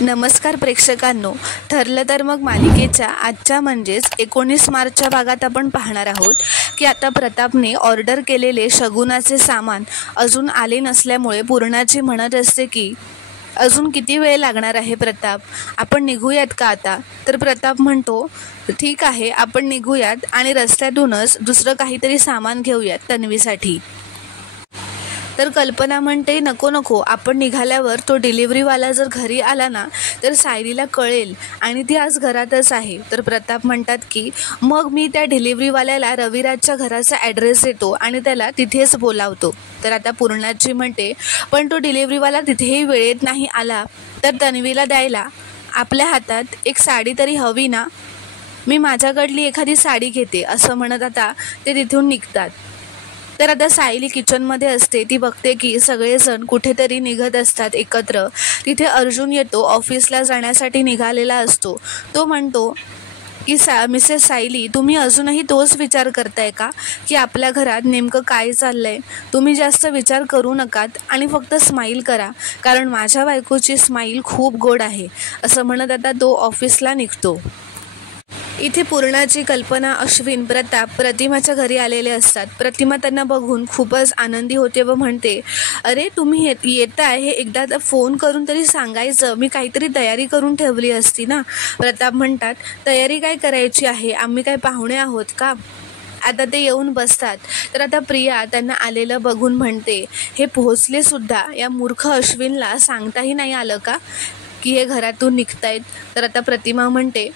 नमस्कार प्रेक्षकांनो, ठरलं तर मग मालिकेच्या आजच्या म्हणजेच 19 मार्चच्या भागात आपण पाहणार आहोत की आता प्रतापने ऑर्डर केलेले शगुनाचे सामान अजून आले नसल्यामुळे पूर्णाची म्हणत असते की अजून किती वेळ लागणार आहे प्रताप, आपण निघूयात का आता? तर प्रताप म्हणतो ठीक आहे, आपण निघूयात आणि रस्त्यातूनच दुसरं काहीतरी सामान घेऊयात तन्वीसाठी. तर कल्पना म्हणते नको नको, आपण निघाल्यावर तो डिलिव्हरीवाला जर घरी आला ना तर सायलीला कळेल आणि ती आज घरातच आहे. तर प्रताप म्हणतात की मग मी त्या डिलिव्हरीवाल्याला रविराजच्या घराचा ॲड्रेस देतो आणि त्याला तिथेच बोलावतो. तर आता पूर्णाची म्हणते पण तो डिलिव्हरीवाला तिथेही वेळेत नाही आला तर तन्वीला द्यायला आपल्या हातात एक साडी तरी हवी ना, मी माझ्याकडली एखादी साडी घेते असं म्हणत आता ते तिथून निघतात. तर आता सायली किचनमध्ये असते, ती बघते की सगळेजण कुठेतरी निघत असतात एकत्र. तिथे अर्जुन येतो, ऑफिसला जाण्यासाठी निघालेला असतो. तो म्हणतो की मिसेस सायली, तुम्ही अजूनही तोच विचार करताय का की आपल्या घरात नेमकं काय चाललंय? तुम्ही जास्त विचार करू नकात आणि फक्त स्माईल करा, कारण माझ्या बायकोची स्माईल खूप गोड आहे असं म्हणत आता तो ऑफिसला निघतो. इथे पूर्णाची कल्पना, अश्विन, प्रताप प्रतिमाच्या घरी आलेले असतात. प्रतिमा त्यांना बघून खूपच आनंदी होते व म्हणते अरे तुम्ही येताय हे एकदा फोन करून तरी सांगायचं, मी काहीतरी तयारी करून ठेवली असती ना. प्रताप म्हणतात तयारी काय करायची आहे, आम्ही काय पाहुणे आहोत का? आता ते येऊन बसतात. तर आता प्रिया त्यांना आलेलं बघून म्हणते हे पोहोचले सुद्धा, या मूर्ख अश्विनला सांगताही नाही आलं का की हे घरातून निघतायत? तर आता प्रतिमा म्हणते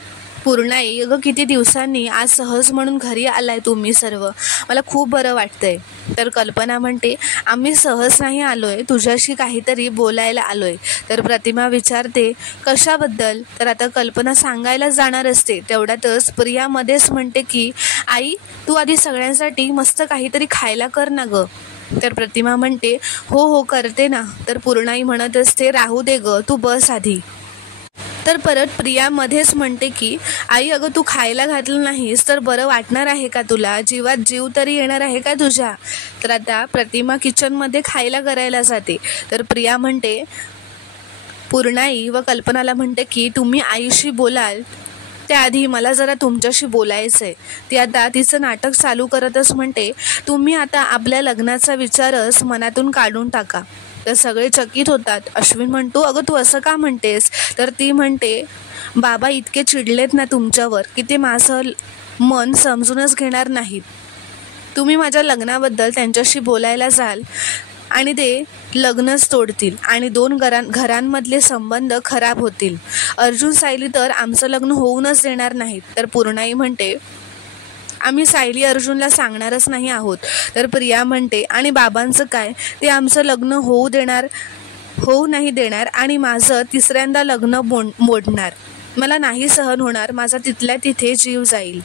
पूर्णाई अगं किती दिवसांनी आज सहज म्हणून घरी आलाय तुम्ही सर्व, मला खूप बरं वाटतंय. तर कल्पना म्हणते आम्ही सहज नाही आलोय, तुझ्याशी काहीतरी बोलायला आलोय. तर प्रतिमा विचारते कशाबद्दल? तर आता कल्पना सांगायला जाणार असते तेवढ्यातच प्रिया मध्येच म्हणते की आई तू आधी सगळ्यांसाठी मस्त काहीतरी खायला कर ना गं. तर प्रतिमा म्हणते हो हो करते ना. तर पूर्णाई म्हणत असते राहू दे गं, तू बस आधी. तर परत प्रिया मध्येच म्हणते की आई अगं तू खायला घातलं नाहीस तर बरं वाटणार आहे का तुला? जीवात जीव तरी येणार आहे का तुझ्या? तर आता प्रतिमा किचनमध्ये खायला करायला जाते. तर प्रिया म्हणते पूर्णाई व कल्पनाला म्हणते की तुम्ही आईशी बोलाल त्याआधी मला जरा तुमच्याशी बोलायचं आहे. ती आता तिचं नाटक चालू करतच म्हणते तुम्ही आता आपल्या लग्नाचा विचारच मनातून काढून टाका. तर सगळे चकित होतात. अश्विन म्हणतो अगं तू असं का म्हणतेस? तर ती म्हणते बाबा इतके चिडलेत ना तुमच्यावर की ते माझं मन समजूनच घेणार नाहीत. तुम्ही माझ्या लग्नाबद्दल त्यांच्याशी बोलायला जाल आणि ते लग्नच तोडतील आणि दोन घरांमधले संबंध खराब होतील. अर्जुन सायली तर आमचं लग्न होऊनच देणार नाहीत. तर पूर्णाई म्हणते आम्ही सायली अर्जुनला सांगणारच नाही आहोत. तर प्रिया म्हणते आणि बाबांचं काय, ते आमचं लग्न होऊ नाही देणार आणि माझं तिसऱ्यांदा लग्न मोडणार. मला नाही सहन होणार, माझा तिथल्या तिथे जीव जाईल.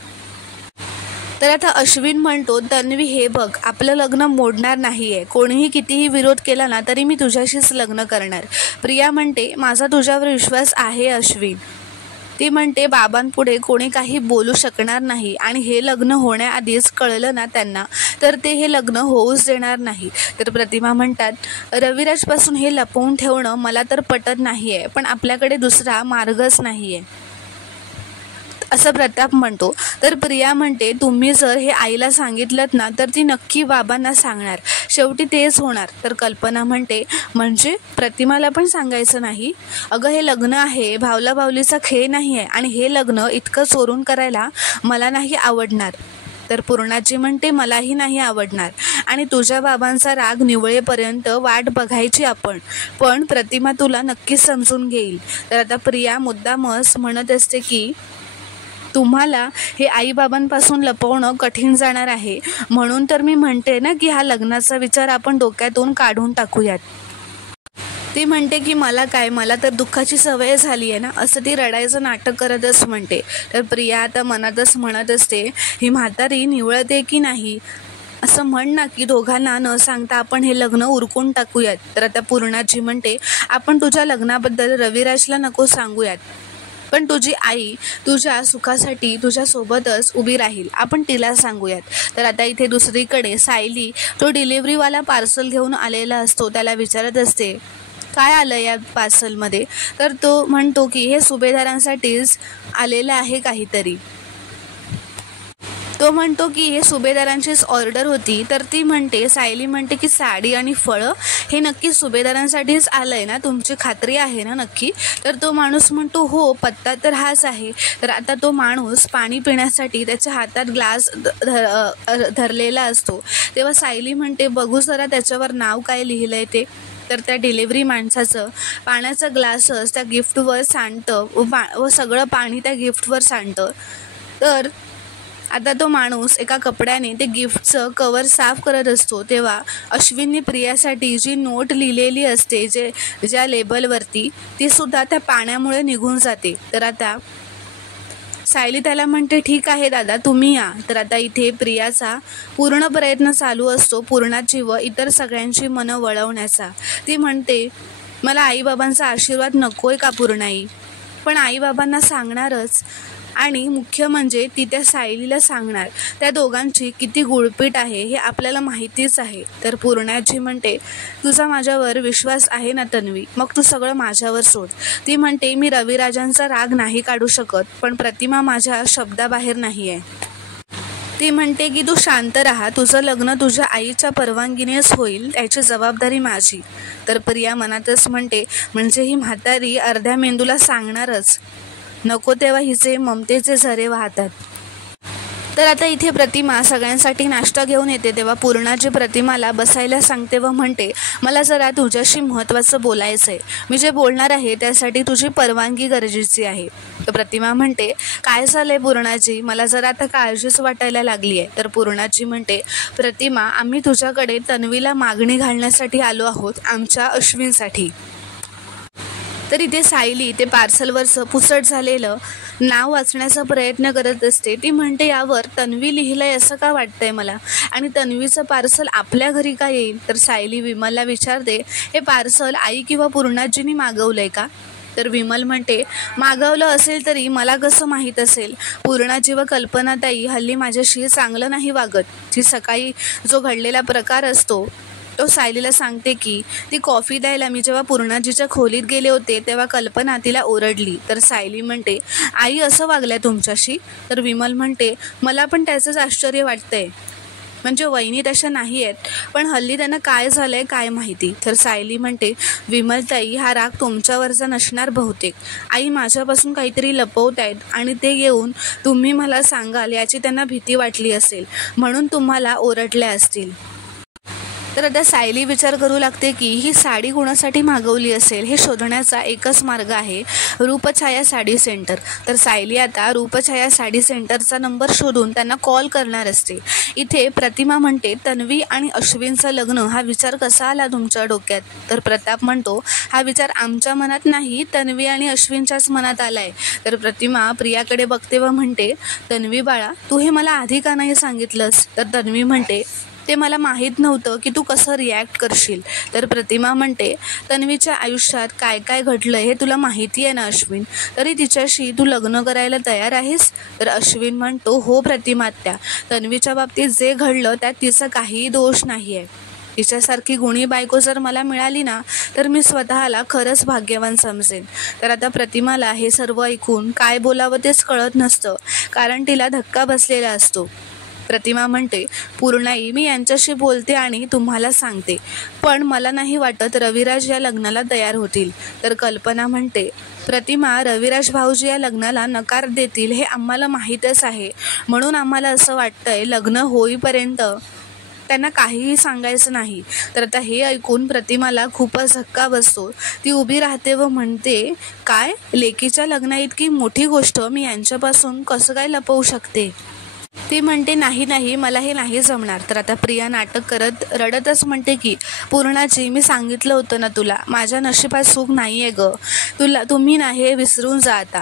तर आता अश्विन म्हणतो तन्वी हे बघ, आपलं लग्न मोडणार नाहीये, कोणीही कितीही विरोध केला ना तरी मी तुझ्याशीच लग्न करणार. प्रिया म्हणते माझा तुझ्यावर विश्वास आहे अश्विन. ती म्हणते बाबांपुढे कोणी काही बोलू शकणार नाही आणि हे लग्न होण्याआधीच कळलं ना त्यांना तर ते हे लग्न होऊच देणार नाही. तर प्रतिमा म्हणतात रविराजपासून हे लपवून ठेवणं मला तर पटत नाही आहे, पण आपल्याकडे दुसरा मार्गच नाही आहे असं प्रताप म्हणतो. तर प्रिया म्हणते तुम्ही जर हे आईला सांगितलं ना तर ती नक्की बाबांना सांगणार, शेवटी तेच होणार. तर कल्पना म्हणते म्हणजे प्रतिमाला पण सांगायचं नाही? अगं हे लग्न आहे, भावला भावलीचा खेळ नाही आहे आणि हे लग्न इतकं चोरून करायला मला नाही आवडणार. तर पूर्णाची म्हणते मलाही नाही आवडणार आणि तुझ्या बाबांचा राग निवळेपर्यंत वाट बघायची आपण, पण प्रतिमा तुला नक्कीच समजून घेईल. तर आता प्रिया मुद्दामच म्हणत असते की तुम्हाला हे आईबाबांपासून लपवणं कठीण जाणार आहे, म्हणून तर मी म्हणते ना की हा लग्नाचा विचार आपण डोक्यातून काढून टाकूयात. ती म्हणते की मला काय, मला तर दुःखाची सवय झाली आहे ना, असं ती रडायचं नाटक करतच म्हणते. तर प्रिया आता मनातच म्हणत असते ही म्हातारी निवळते की नाही, असं म्हण ना की दोघांना न सांगता आपण हे लग्न उरकून टाकूयात. तर आता पूर्णाची म्हणते आपण तुझ्या लग्नाबद्दल रविराजला नको सांगूयात, पण तुझी आई तुझ्या सुखासाठी तुझ्यासोबतच उभी राहील, आपण तिला सांगूयात. तर आता इथे दुसरीकडे सायली तो डिलिव्हरीवाला पार्सल घेऊन आलेला असतो, त्याला विचारत असते काय आलं या पार्सलमध्ये? तर तो म्हणतो की हे सुभेदारांसाठीच आलेलं आहे काहीतरी. तो म्हणतो की हे सुभेदारांचीच ऑर्डर होती. तर ती म्हणते, सायली म्हणते की साडी आणि फळं हे नक्की सुभेदारांसाठीच आलं आहे ना, तुमची खात्री आहे ना नक्की? तर तो माणूस म्हणतो हो, पत्ता तर हाच आहे. तर आता तो माणूस पाणी पिण्यासाठी त्याच्या हातात ग्लास धरलेला असतो. तेव्हा सायली म्हणते बघू जरा त्याच्यावर नाव काय लिहिलं आहे ते. तर त्या डिलिव्हरी माणसाचं पाण्याचा ग्लासच त्या गिफ्टवर सांडतं व सगळं पाणी त्या गिफ्टवर सांडतं. तर आता तो माणूस एका कपड्याने ते गिफ्टचं कवर साफ करत असतो. तेव्हा अश्विनने प्रियासाठी जी नोट लिहिलेली असते ज्या लेबलवरती, ती सुद्धा त्या पाण्यामुळे निघून जाते. तर आता सायली त्याला म्हणते ठीक आहे दादा, तुम्ही या. तर आता इथे प्रियाचा पूर्ण प्रयत्न चालू असतो पूर्णाची व इतर सगळ्यांची मनं वळवण्याचा. ती म्हणते मला आईबाबांचा आशीर्वाद नकोय का पूर्णाई, पण आईबाबांना सांगणारच. आणि मुख्य म्हणजे ती त्या सायलीला सांगणार. त्या दोघांची किती गुळपीट आहे हे आपल्याला माहितीच आहे. तर पूर्णाजी म्हणते तुझा माझ्यावर विश्वास आहे ना तन्वी, मग तू सगळं माझ्यावर सोड. ती म्हणते मी रविराजांचा राग नाही काढू शकत, पण प्रतिमा माझ्या शब्दाबाहेर नाही आहे. ती म्हणते की तू शांत राहा, तुझं लग्न तुझ्या आईच्या परवानगीनेच होईल, त्याची जबाबदारी माझी. तर प्रिया मनातच म्हणते म्हणजे ही म्हातारी अर्ध्या मेंदूला सांगणारच. नको तेव्हा हिचे ममतेचे झरे वाहतात. तर आता इथे प्रतिमा सगळ्यांसाठी नाश्ता घेऊन येते. तेव्हा पूर्णाजी प्रतिमाला बसायला सांगते व म्हणते मला जरा तुझ्याशी महत्त्वाचं बोलायचं आहे. मी जे बोलणार आहे त्यासाठी तुझी परवानगी गरजेची आहे. तर प्रतिमा म्हणते काय झालंय पूर्णाजी, मला जरा आता काळजीच वाटायला लागली आहे. तर पूर्णाजी म्हणते प्रतिमा आम्ही तुझ्याकडे तन्वीला मागणी घालण्यासाठी आलो आहोत, आमच्या अश्विनसाठी. तर इथे सायली ते पार्सलवरचं पुसट झालेलं नाव वाचण्याचा प्रयत्न करत असते. ती म्हणते यावर तन्वी लिहिलंय असं का वाटतंय मला, आणि तन्वीचं पार्सल आपल्या घरी का येईल? तर सायली विमलला विचारते हे पार्सल आई किंवा पूर्णाजींनी मागवलंय का? तर विमल म्हणते मागवलं असेल तरी मला कसं माहीत असेल? पूर्णाजी व कल्पनाताई हल्ली माझ्याशी चांगलं नाही वागत. जी सकाळी जो घडलेला प्रकार असतो तो सायलीला सांगते की ती कॉफी द्यायला मी जेव्हा पूर्णाजीच्या खोलीत गेले होते तेव्हा कल्पना तिला ओरडली. तर सायली म्हणते आई असं वागल्या तुमच्याशी? तर विमल म्हणते मला पण त्याचंच आश्चर्य वाटतंय, म्हणजे वहिनी तशा नाही आहेत, पण हल्ली त्यांना काय झालंय काय माहिती. तर सायली म्हणते विमलताई हा राग तुमच्यावरचा नसणार बहुतेक. आई माझ्यापासून काहीतरी लपवत आहेत आणि ते येऊन तुम्ही मला सांगाल याची त्यांना भीती वाटली असेल, म्हणून तुम्हाला ओरडल्या असतील. तर आता सायली विचार करू लागते की ही साडी कोणासाठी मागवली असेल हे शोधण्याचा एकच मार्ग आहे, रूपछाया साडी सेंटर. तर सायली आता रूपछाया साडी सेंटरचा नंबर शोधून त्यांना कॉल करणार असते. इथे प्रतिमा म्हणते तन्वी आणि अश्विनचं लग्न हा विचार कसा आला तुमच्या डोक्यात? तर प्रताप म्हणतो हा विचार आमच्या मनात नाही, तन्वी आणि अश्विनच्याच मनात आलाय. तर प्रतिमा प्रियाकडे बघते व म्हणते तन्वी बाळा तू हे मला आधी का नाही सांगितलंस? तर तन्वी म्हणते ते मला माहीत नव्हतं की तू कसं रिॲक्ट करशील. तर प्रतिमा म्हणते तन्वीच्या आयुष्यात काय काय घडलं हे तुला माहिती आहे ना अश्विन, तरी तिच्याशी तू लग्न करायला तयार आहेस? तर अश्विन म्हणतो हो प्रतिमा आत्या, तन्वीच्या बाबतीत जे घडलं त्यात तिचा काहीही दोष नाही आहे. तिच्यासारखी गुणी बायको जर मला मिळाली ना तर मी स्वतःला खरंच भाग्यवान समजेन. तर आता प्रतिमाला हे सर्व ऐकून काय बोलावं तेच कळत नसतं, कारण तिला धक्का बसलेला असतो. प्रतिमा म्हणते पूर्णाई मी यांच्याशी बोलते आणि तुम्हाला सांगते, पण मला नाही वाटत रविराज या लग्नाला तयार होतील. तर कल्पना म्हणते प्रतिमा रविराज भाऊजी या लग्नाला नकार देतील हे आम्हाला माहीतच आहे, म्हणून आम्हाला असं वाटतंय लग्न होईपर्यंत त्यांना काहीही सांगायचं नाही. तर आता हे ऐकून प्रतिमाला खूपच धक्का बसतो. ती उभी राहते व म्हणते काय लेकीच्या लग्ना इतकी मोठी गोष्ट मी यांच्यापासून कसं काय लपवू शकते? ती म्हणते नाही नाही मला हे नाही जमणार. तर आता प्रिया नाटक करत रडतच म्हणते की पूर्णाजी मी सांगितलं होतं ना तुला, माझ्या नशिबात सुख नाही आहे ग, तुम्ही ना हे विसरून जा, आता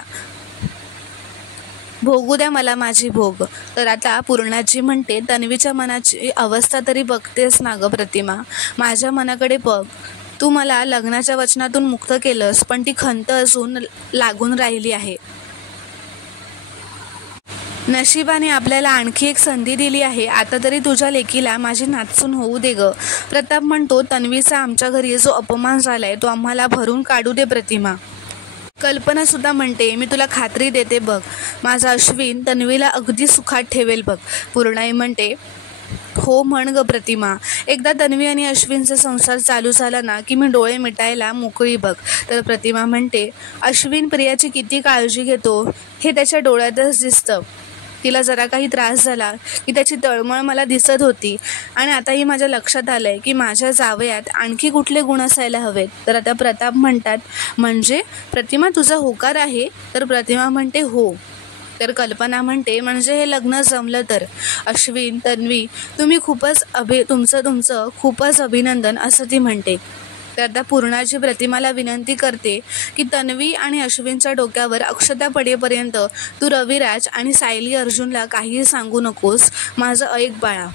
भोगू द्या मला माझी भोग. तर आता पूर्णाजी म्हणते तन्वीच्या मनाची अवस्था तरी बघतेस ना ग प्रतिमा, माझ्या मनाकडे बघ. तू मला लग्नाच्या वचनातून मुक्त केलंस, पण ती खंत अजून लागून राहिली आहे. नशिबाने आपल्याला आणखी एक संधी दिली आहे, आता तरी तुझ्या लेकीला माझी नाचून होऊ दे ग. प्रताप म्हणतो, तन्वीचा आमच्या घरी जो अपमान झालाय तो आम्हाला भरून काढू दे प्रतिमा. कल्पना सुद्धा म्हणते, मी तुला खात्री देते बघ, माझा अश्विन तन्वीला अगदी सुखात ठेवेल बघ. पूर्णाई म्हणते, हो म्हण ग प्रतिमा, एकदा तन्वी आणि अश्विनचा संसार चालू झाला ना की मी डोळे मिटायला मोकळी बघ. तर प्रतिमा म्हणते, अश्विन प्रियाची किती काळजी घेतो हे त्याच्या डोळ्यातच दिसतं. तिला जरा काही त्रास झाला की त्याची तळमळ मला दिसत होती आणि आताही माझ्या लक्षात आलं आहे की माझ्या जावयात आणखी कुठले गुण असायला हवेत. तर आता प्रताप म्हणतात, म्हणजे प्रतिमा तुझा होकार आहे? तर प्रतिमा म्हणते, हो. तर कल्पना म्हणते, म्हणजे हे लग्न जमलं तर अश्विन, तन्वी, तुम्ही तुमचं खूपच अभिनंदन, असं ती म्हणते. तर आता पूर्णाची प्रतिमाला विनंती करते की तन्वी आणि अश्विनच्या डोक्यावर अक्षता पडेपर्यंत तू रविराज आणि सायली अर्जुनला काहीही सांगू नकोस, माझं ऐक बाळा.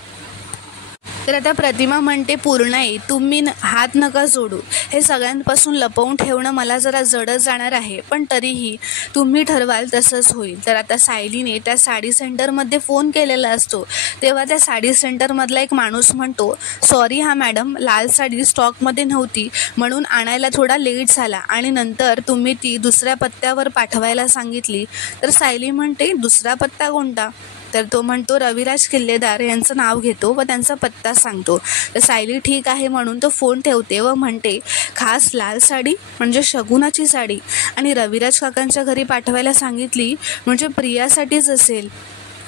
तर आता प्रतिमा म्हणते, पूर्णाई तुम्ही हात नका जोडू, हे सगळ्यांपासून लपवून ठेवणं मला जरा जडच जाणार आहे, पण तरीही तुम्ही ठरवाल तसंच होईल. तर आता सायलीने त्या साडी सेंटरमध्ये फोन केलेला असतो, तेव्हा त्या साडी सेंटरमधला एक माणूस म्हणतो, सॉरी हा मॅडम, लाल साडी स्टॉकमध्ये नव्हती म्हणून आणायला थोडा लेट झाला आणि नंतर तुम्ही ती दुसऱ्या पत्त्यावर पाठवायला सांगितली. तर सायली म्हणते, दुसरा पत्ता कोणता? तर तो म्हणतो, रविराज किल्लेदार यांचं नाव घेतो व त्यांचा पत्ता सांगतो. तर सायली ठीक आहे म्हणून तो फोन ठेवते व म्हणते, खास लाल साडी म्हणजे शगुनाची साडी आणि रविराज काकांच्या घरी पाठवायला सांगितली म्हणजे प्रियासाठीच असेल.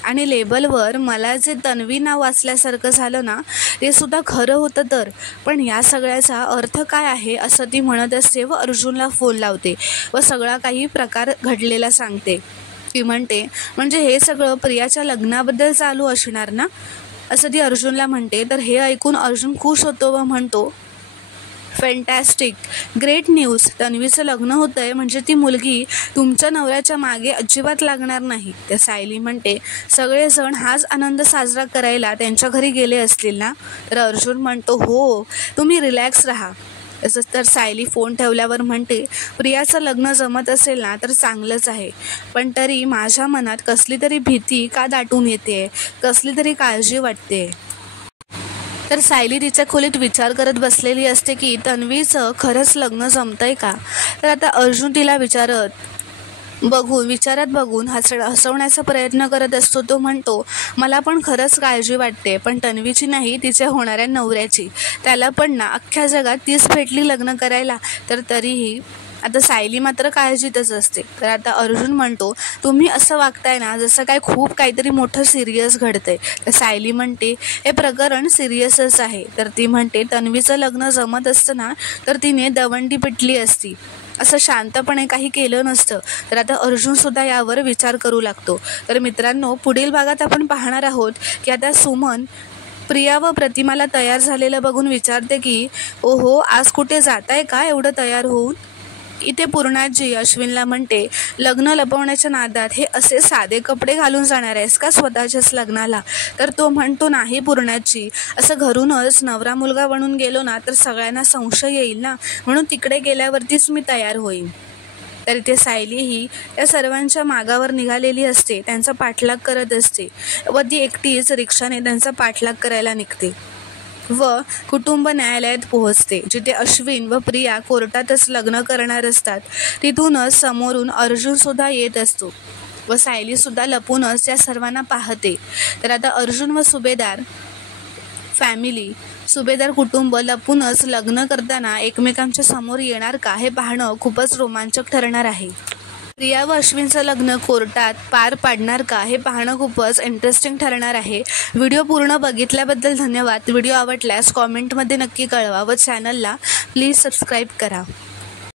आणि लेबलवर मला जे तन्वी नाव वाचल्यासारखं झालं ना ते सुद्धा खरं होतं. तर पण या सगळ्याचा अर्थ काय आहे असं ती म्हणत असते व अर्जुनला फोन लावते व सगळा काही प्रकार घडलेला सांगते. ती म्हणते, म्हणजे हे सगळं प्रियाच्या लग्नाबद्दल चालू असणार ना, असं ती अर्जुनला म्हणते. तर हे ऐकून अर्जुन खुश होतो व म्हणतो, फॅन्टॅस्टिक, ग्रेट न्यूज, तन्वीचं लग्न होतं आहे म्हणजे ती मुलगी तुमच्या नवऱ्याच्या मागे अजिबात लागणार नाही. तर सायली म्हणते, सगळेजण हाच आनंद साजरा करायला त्यांच्या घरी गेले असतील ना. तर अर्जुन म्हणतो, हो, तुम्ही रिलॅक्स राहा. तसंच तर सायली फोन ठेवल्यावर म्हणते, प्रियाचं लग्न जमत असेल ना तर चांगलंच आहे, पण तरी माझ्या मनात कसली तरी भीती का दाटून येते, कसली तरी काळजी वाटते. तर सायली तिच्या खोलीत विचार करत बसलेली असते की तन्वीचं खरंच लग्न जमतंय का. तर आता अर्जुन तिला विचारात बघून हसवण्याचा प्रयत्न करत असतो. तो म्हणतो, मला पण खरंच काळजी वाटते, पण तन्वीची नाही, तिच्या होणाऱ्या नवऱ्याची. त्याला पण ना अख्ख्या जगात तीच भेटली लग्न करायला. तर तरीही आता सायली मात्र काळजीतच असते. तर आता अर्जुन म्हणतो, तुम्ही असं वागताय ना जसं काय खूप काहीतरी मोठं सिरियस घडतंय. तर सायली म्हणते, हे प्रकरण सिरियसच आहे. तर ती म्हणते, तन्वीचं लग्न जमत असतं ना तर तिने दवंडी पिटली असती, असं शांतपणे काही केलं नसतं. तर आता अर्जुनसुद्धा यावर विचार करू लागतो. तर मित्रांनो, पुढील भागात आपण पाहणार आहोत की आता सुमन प्रिया व प्रतिमाला तयार झालेलं बघून विचारते की, ओहो, आज कुठे जाताय का एवढं तयार होऊन. इथे पूर्णाजी अश्विनला म्हणते, लग्न लपवण्याच्या नादात हे असे साधे कपडे घालून जाणार आहेस का स्वतःच्याच लग्नाला. तर तो म्हणतो, नाही पूर्णाजी, असं घरूनच नवरा मुलगा बनून गेलो ना तर सगळ्यांना संशय येईल ना, म्हणून तिकडे गेल्यावरतीच मी तयार होईन. तर इथे सायली ही या सर्वांच्या मागावर निघालेली असते, त्यांचा पाठलाग करत असते व ती एकटीच रिक्षाने त्यांचा पाठलाग करायला निघते व कुटुंब न्यायालयात पोहोचते, जिथे अश्विन व प्रिया कोर्टातच लग्न करणार असतात. तिथूनच समोरून अर्जुनसुद्धा येत असतो व सायलीसुद्धा लपूनच या सर्वांना पाहते. तर आता अर्जुन व सुभेदार कुटुंब लपूनच लग्न करताना एकमेकांच्या समोर येणार का हे पाहणं खूपच रोमांचक ठरणार आहे. प्रिया व अश्विनचं लग्न कोर्टात पार पाडणार का हे पाहणं खूपच इंटरेस्टिंग ठरणार आहे. व्हिडिओ पूर्ण बघितल्याबद्दल धन्यवाद. व्हिडिओ आवडल्यास कॉमेंटमध्ये नक्की कळवा व चॅनलला प्लीज सबस्क्राईब करा.